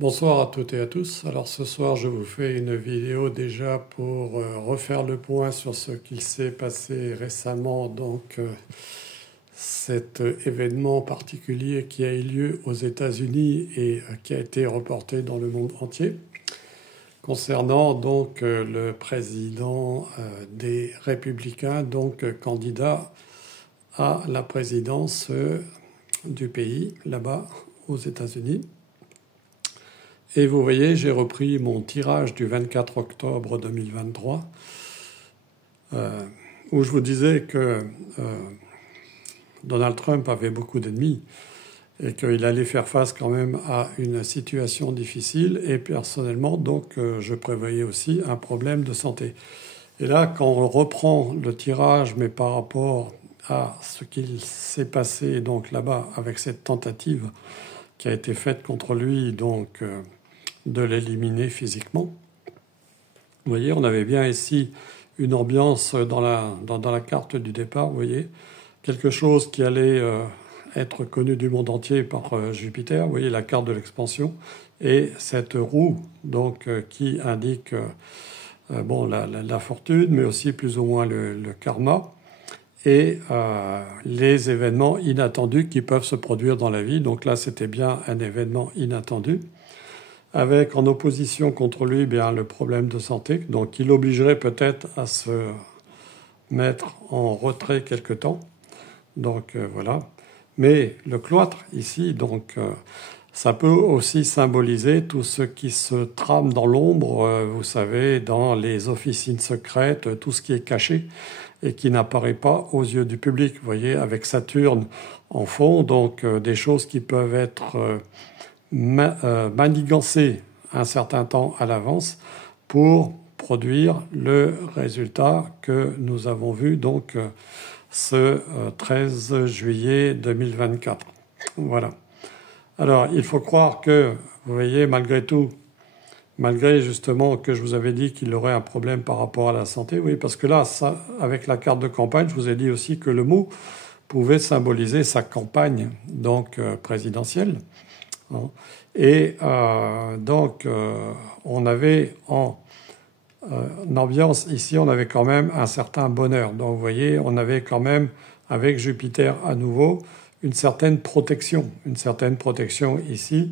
Bonsoir à toutes et à tous. Alors ce soir je vous fais une vidéo déjà pour refaire le point sur ce qu'il s'est passé récemment, cet événement particulier qui a eu lieu aux États-Unis et qui a été reporté dans le monde entier concernant le président des Républicains, candidat à la présidence du pays là-bas aux États-Unis. Et vous voyez, j'ai repris mon tirage du 24 octobre 2023 où je vous disais que Donald Trump avait beaucoup d'ennemis et qu'il allait faire face quand même à une situation difficile et personnellement je prévoyais aussi un problème de santé. Et là, quand on reprend le tirage mais par rapport à ce qu'il s'est passé là-bas avec cette tentative qui a été faite contre lui de l'éliminer physiquement. Vous voyez, on avait bien ici une ambiance dans la carte du départ, vous voyez, quelque chose qui allait être connu du monde entier par Jupiter, vous voyez la carte de l'expansion, et cette roue qui indique la fortune, mais aussi plus ou moins le karma, et les événements inattendus qui peuvent se produire dans la vie. Donc là, c'était bien un événement inattendu, avec en opposition contre lui le problème de santé, donc il obligerait peut-être à se mettre en retrait quelque temps. Voilà. Mais le cloître ici, ça peut aussi symboliser tout ce qui se trame dans l'ombre, vous savez, dans les officines secrètes, tout ce qui est caché et qui n'apparaît pas aux yeux du public. Vous voyez, avec Saturne en fond, des choses qui peuvent être manigancé un certain temps à l'avance pour produire le résultat que nous avons vu ce 13 juillet 2024. Voilà. Alors il faut croire que, vous voyez, malgré tout, malgré justement que je vous avais dit qu'il aurait un problème par rapport à la santé, oui, parce que là, ça, avec la carte de campagne, je vous ai dit aussi que le mot pouvait symboliser sa campagne présidentielle. Et on avait en ambiance ici, on avait quand même un certain bonheur. Donc vous voyez, on avait quand même avec Jupiter à nouveau une certaine protection ici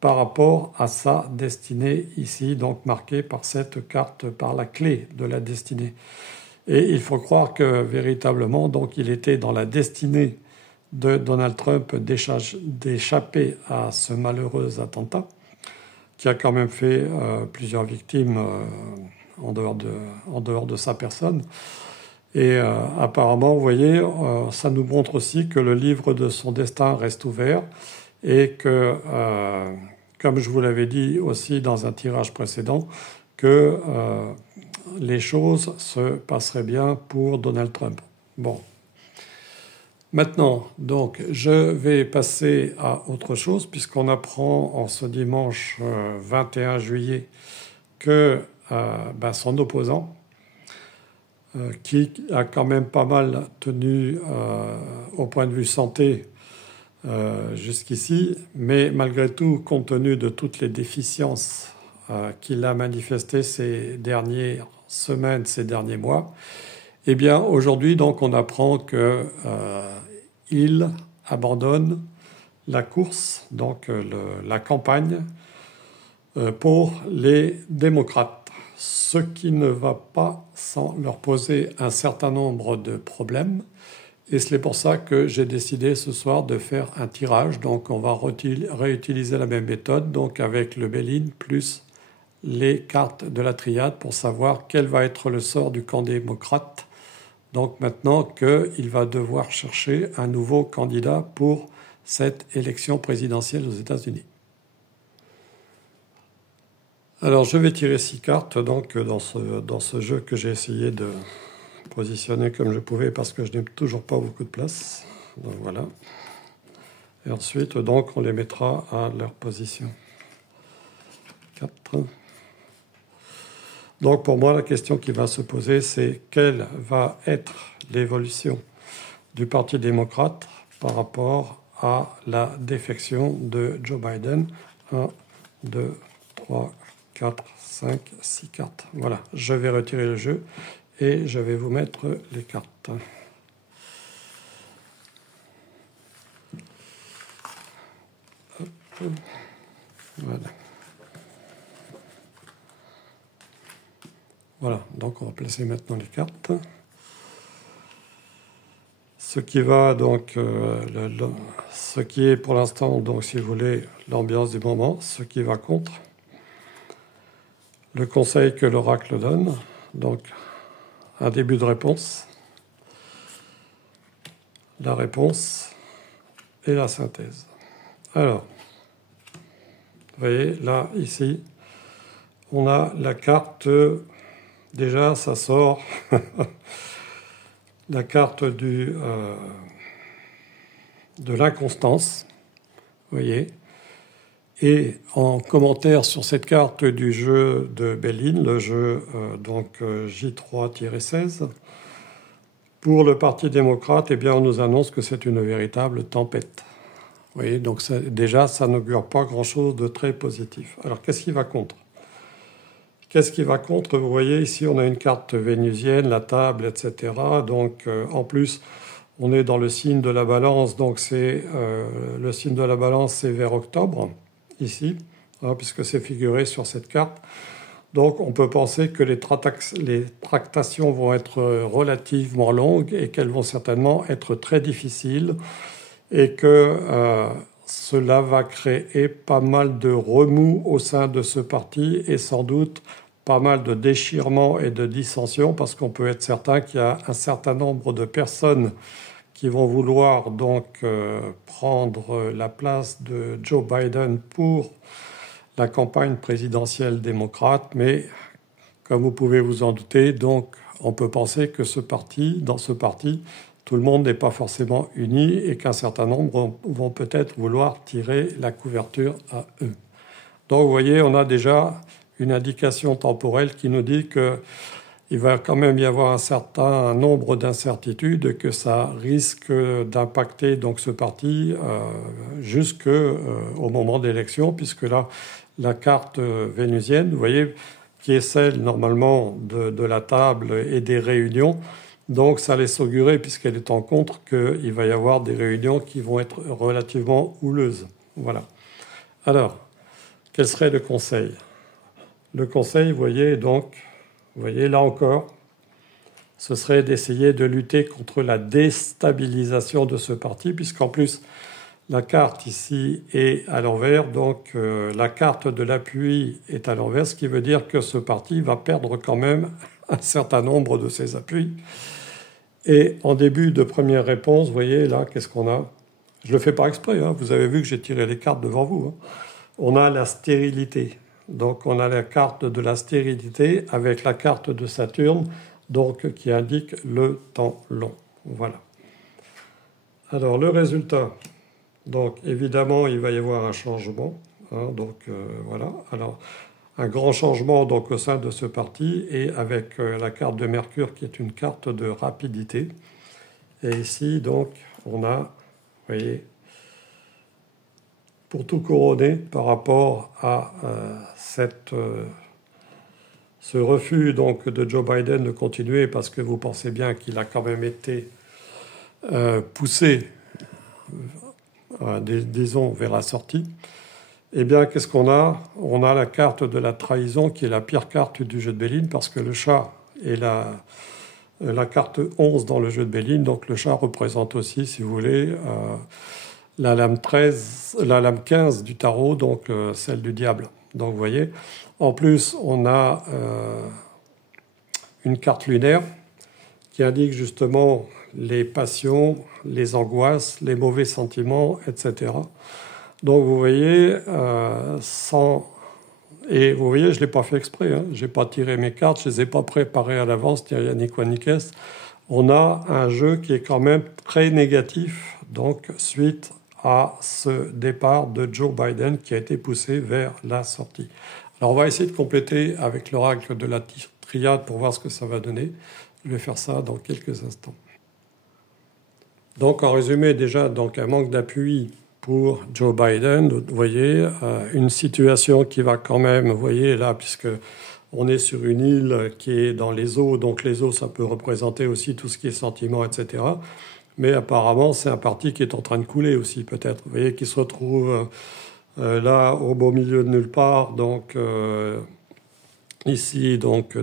par rapport à sa destinée ici, donc marquée par cette carte, par la clé de la destinée. Et il faut croire que véritablement, il était dans la destinée de Donald Trump d'échapper à ce malheureux attentat qui a quand même fait plusieurs victimes en dehors de sa personne. Et apparemment, vous voyez, ça nous montre aussi que le livre de son destin reste ouvert et que, comme je vous l'avais dit aussi dans un tirage précédent, que les choses se passeraient bien pour Donald Trump. Bon. Maintenant, je vais passer à autre chose puisqu'on apprend en ce dimanche 21 juillet que son opposant, qui a quand même pas mal tenu au point de vue santé jusqu'ici, mais malgré tout, compte tenu de toutes les déficiences qu'il a manifestées ces dernières semaines, ces derniers mois, eh bien aujourd'hui on apprend que il abandonne la course, la campagne pour les démocrates, ce qui ne va pas sans leur poser un certain nombre de problèmes. Et c'est pour ça que j'ai décidé ce soir de faire un tirage. Donc on va réutiliser la même méthode, avec le Béline plus les cartes de la triade pour savoir quel va être le sort du camp démocrate. Donc maintenant qu'il va devoir chercher un nouveau candidat pour cette élection présidentielle aux États-Unis. Alors je vais tirer 6 cartes dans ce jeu que j'ai essayé de positionner comme je pouvais parce que je n'ai toujours pas beaucoup de place. Donc voilà. Et ensuite on les mettra à leur position. 4. Donc pour moi la question qui va se poser c'est quelle va être l'évolution du Parti démocrate par rapport à la défection de Joe Biden. 1, 2, 3, 4, 5, 6 cartes. Voilà, je vais retirer le jeu et je vais vous mettre les cartes. Hop. Voilà. Voilà, donc on va placer maintenant les cartes. Ce qui va donc, ce qui est pour l'instant, donc si vous voulez, l'ambiance du moment, ce qui va contre, le conseil que l'oracle donne, donc un début de réponse, la réponse et la synthèse. Alors, vous voyez, là, ici, on a la carte, déjà ça sort, la carte de l'inconstance, vous voyez. Et en commentaire sur cette carte du jeu de Béline, le jeu J3-16, pour le Parti démocrate, eh bien, on nous annonce que c'est une véritable tempête. Vous voyez, donc déjà, ça n'augure pas grand-chose de très positif. Alors, qu'est-ce qui va contre? Qu'est-ce qui va contre? Vous voyez, ici, on a une carte vénusienne, la table, etc. Donc, en plus, on est dans le signe de la balance. Donc, le signe de la balance, c'est vers octobre, ici, hein, puisque c'est figuré sur cette carte. Donc, on peut penser que les tractations vont être relativement longues et qu'elles vont certainement être très difficiles et que cela va créer pas mal de remous au sein de ce parti et sans doute pas mal de déchirements et de dissensions parce qu'on peut être certain qu'il y a un certain nombre de personnes qui vont vouloir donc prendre la place de Joe Biden pour la campagne présidentielle démocrate, mais comme vous pouvez vous en douter, donc on peut penser que dans ce parti, tout le monde n'est pas forcément uni et qu'un certain nombre vont peut-être vouloir tirer la couverture à eux. Donc vous voyez, on a déjà une indication temporelle qui nous dit qu'il va quand même y avoir un certain nombre d'incertitudes, que ça risque d'impacter donc ce parti jusqu'au moment d'élection, puisque là, la carte vénusienne, vous voyez, qui est celle normalement de la table et des réunions, donc ça laisse augurer, puisqu'elle est en contre, qu'il va y avoir des réunions qui vont être relativement houleuses. Voilà. Alors, quel serait le conseil? Le conseil, vous voyez, là encore, ce serait d'essayer de lutter contre la déstabilisation de ce parti, puisqu'en plus, la carte ici est à l'envers, donc la carte de l'appui est à l'envers, ce qui veut dire que ce parti va perdre quand même un certain nombre de ses appuis. Et en début de première réponse, vous voyez là, qu'est-ce qu'on a? Je ne le fais pas exprès, hein, vous avez vu que j'ai tiré les cartes devant vous. Hein. On a la stérilité. Donc on a la carte de la stérilité avec la carte de Saturne, donc qui indique le temps long. Voilà. Alors le résultat, donc évidemment il va y avoir un changement. Hein, donc voilà. Alors un grand changement donc au sein de ce parti et avec la carte de Mercure qui est une carte de rapidité. Et ici donc on a, vous voyez, pour tout couronner par rapport à ce refus donc de Joe Biden de continuer, parce que vous pensez bien qu'il a quand même été poussé, disons, vers la sortie. Eh bien, qu'est-ce qu'on a? On a la carte de la trahison qui est la pire carte du jeu de Béline, parce que le chat est la carte 11 dans le jeu de Béline, donc le chat représente aussi, si vous voulez, la lame 15 du tarot, donc celle du diable. Donc vous voyez, en plus on a une carte lunaire qui indique justement les passions, les angoisses, les mauvais sentiments, etc. Donc vous voyez, et vous voyez, je ne l'ai pas fait exprès, hein. Je n'ai pas tiré mes cartes, je ne les ai pas préparées à l'avance, ni quoi ni qu'est-ce. On a un jeu qui est quand même très négatif, donc suite à ce départ de Joe Biden qui a été poussé vers la sortie. Alors on va essayer de compléter avec l'oracle de la triade pour voir ce que ça va donner. Je vais faire ça dans quelques instants. Donc en résumé déjà, donc un manque d'appui pour Joe Biden. Vous voyez, une situation qui va quand même, vous voyez là, puisque on est sur une île qui est dans les eaux, donc les eaux, ça peut représenter aussi tout ce qui est sentiment, etc. Mais apparemment, c'est un parti qui est en train de couler aussi, peut-être. Vous voyez, qui se retrouve là, au beau milieu de nulle part, donc ici, donc,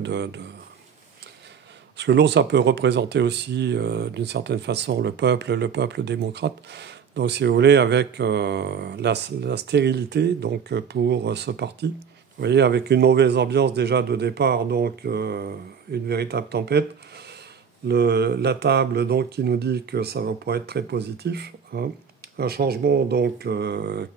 parce que l'eau, ça peut représenter aussi, d'une certaine façon, le peuple démocrate. Donc, si vous voulez, avec la stérilité, donc, pour ce parti. Vous voyez, avec une mauvaise ambiance déjà de départ, donc une véritable tempête. La table donc qui nous dit que ça va pas être très positif, hein. Un changement donc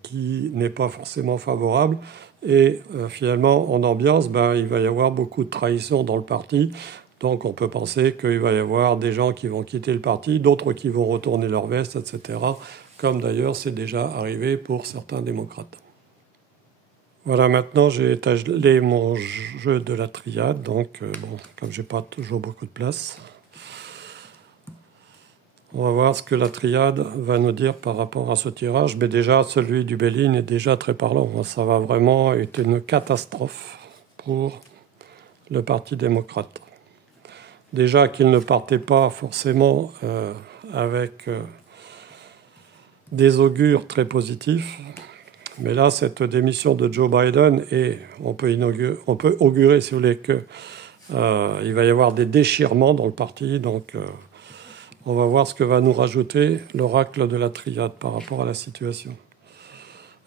qui n'est pas forcément favorable et finalement en ambiance, ben, il va y avoir beaucoup de trahison dans le parti. Donc on peut penser qu'il va y avoir des gens qui vont quitter le parti, d'autres qui vont retourner leur veste, etc. Comme d'ailleurs c'est déjà arrivé pour certains démocrates. Voilà, maintenant j'ai étalé mon jeu de la triade, donc bon, comme j'ai pas toujours beaucoup de place. On va voir ce que la triade va nous dire par rapport à ce tirage. Mais déjà, celui du Béline est déjà très parlant. Ça va vraiment être une catastrophe pour le Parti démocrate. Déjà qu'il ne partait pas forcément avec des augures très positifs. Mais là, cette démission de Joe Biden, et on peut augurer, si vous voulez, qu'il va y avoir des déchirements dans le parti. Donc, on va voir ce que va nous rajouter l'oracle de la triade par rapport à la situation.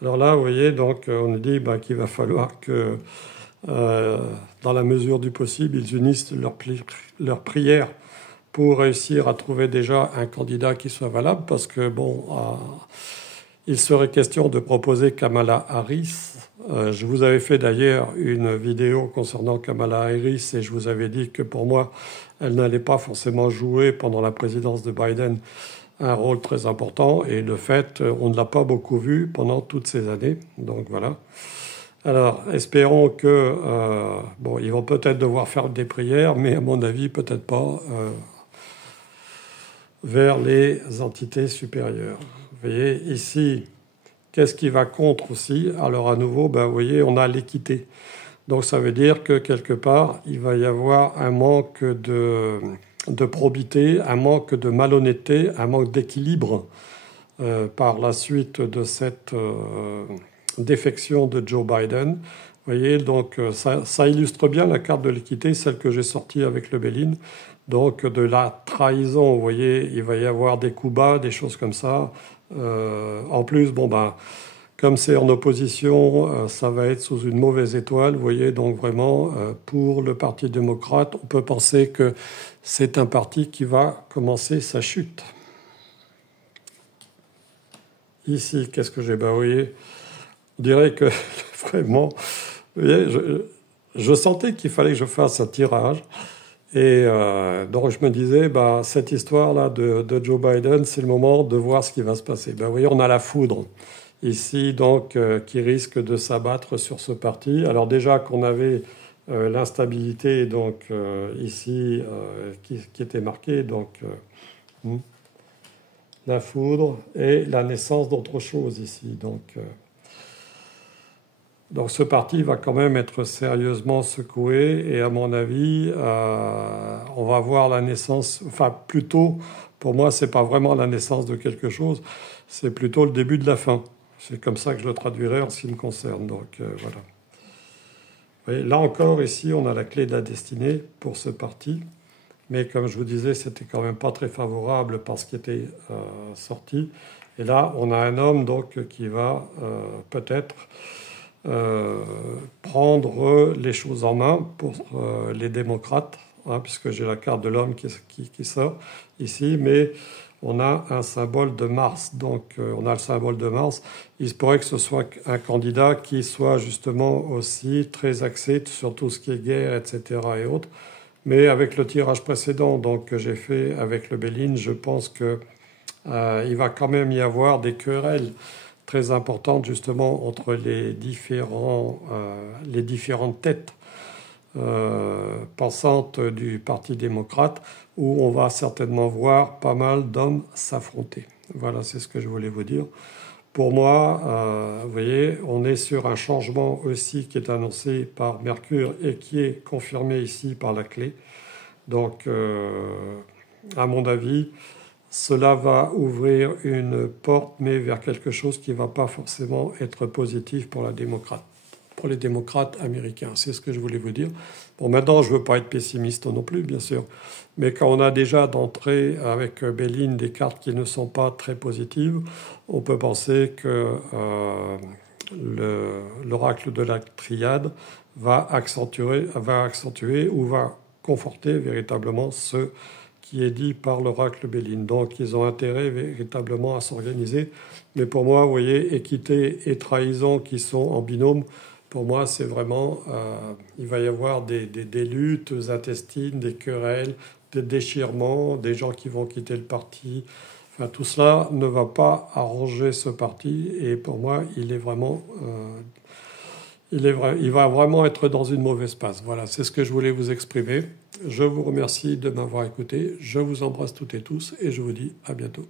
Alors là, vous voyez, donc, on nous dit qu'il va falloir que, dans la mesure du possible, ils unissent leurs prières pour réussir à trouver déjà un candidat qui soit valable, parce que, bon, il serait question de proposer Kamala Harris. Je vous avais fait d'ailleurs une vidéo concernant Kamala Harris et je vous avais dit que pour moi, elle n'allait pas forcément jouer pendant la présidence de Biden un rôle très important. Et de fait, on ne l'a pas beaucoup vu pendant toutes ces années. Donc voilà. Alors, espérons que... bon, ils vont peut-être devoir faire des prières, mais à mon avis, peut-être pas vers les entités supérieures. Vous voyez, ici, qu'est-ce qui va contre aussi? Alors à nouveau, vous voyez, on a l'équité. Donc ça veut dire que quelque part, il va y avoir un manque de probité, un manque de malhonnêteté, un manque d'équilibre par la suite de cette défection de Joe Biden. Vous voyez, donc ça illustre bien la carte de l'équité, celle que j'ai sortie avec le Béline. Donc de la trahison, vous voyez, il va y avoir des coups bas, des choses comme ça. En plus, comme c'est en opposition, ça va être sous une mauvaise étoile. Vous voyez, donc vraiment, pour le Parti démocrate, on peut penser que c'est un parti qui va commencer sa chute. Ici, qu'est-ce que j'ai? Vous voyez, on dirait que vraiment, vous voyez, je sentais qu'il fallait que je fasse un tirage. Et donc je me disais, cette histoire-là de Joe Biden, c'est le moment de voir ce qui va se passer. Vous voyez, on a la foudre ici, donc, qui risque de s'abattre sur ce parti. Alors déjà qu'on avait l'instabilité, donc ici, qui était marquée, donc la foudre et la naissance d'autre chose ici. Donc ce parti va quand même être sérieusement secoué et à mon avis, on va voir la naissance, enfin plutôt, pour moi, c'est pas vraiment la naissance de quelque chose, c'est plutôt le début de la fin. C'est comme ça que je le traduirai en ce qui me concerne. Donc voilà. Vous voyez, là encore, ici, on a la clé de la destinée pour ce parti. Mais comme je vous disais, c'était quand même pas très favorable par ce qui était sorti. Et là, on a un homme donc qui va peut-être prendre les choses en main pour les démocrates, hein, puisque j'ai la carte de l'homme qui sort ici, mais on a un symbole de Mars. Donc on a le symbole de Mars. Il se pourrait que ce soit un candidat qui soit justement aussi très axé sur tout ce qui est guerre, etc. et autres. Mais avec le tirage précédent donc, que j'ai fait avec le Béline, je pense que il va quand même y avoir des querelles très importantes justement entre les différentes têtes pensantes du Parti démocrate, où on va certainement voir pas mal d'hommes s'affronter. Voilà, c'est ce que je voulais vous dire Pour moi, vous voyez, on est sur un changement aussi qui est annoncé par Mercure et qui est confirmé ici par la clé. Donc, à mon avis, cela va ouvrir une porte, mais vers quelque chose qui ne va pas forcément être positif pour les démocrates américains. C'est ce que je voulais vous dire. Bon, maintenant, je ne veux pas être pessimiste non plus, bien sûr. Mais quand on a déjà d'entrée avec Béline des cartes qui ne sont pas très positives, on peut penser que l'oracle de la triade va accentuer ou va conforter véritablement ce qui est dit par l'oracle Béline. Donc ils ont intérêt véritablement à s'organiser. Mais pour moi, vous voyez, équité et trahison qui sont en binôme, pour moi, c'est vraiment, il va y avoir des luttes intestines, des querelles, des déchirements, des gens qui vont quitter le parti. Enfin, tout cela ne va pas arranger ce parti. Et pour moi, il est vraiment, il va vraiment être dans une mauvaise passe. Voilà, c'est ce que je voulais vous exprimer. Je vous remercie de m'avoir écouté. Je vous embrasse toutes et tous et je vous dis à bientôt.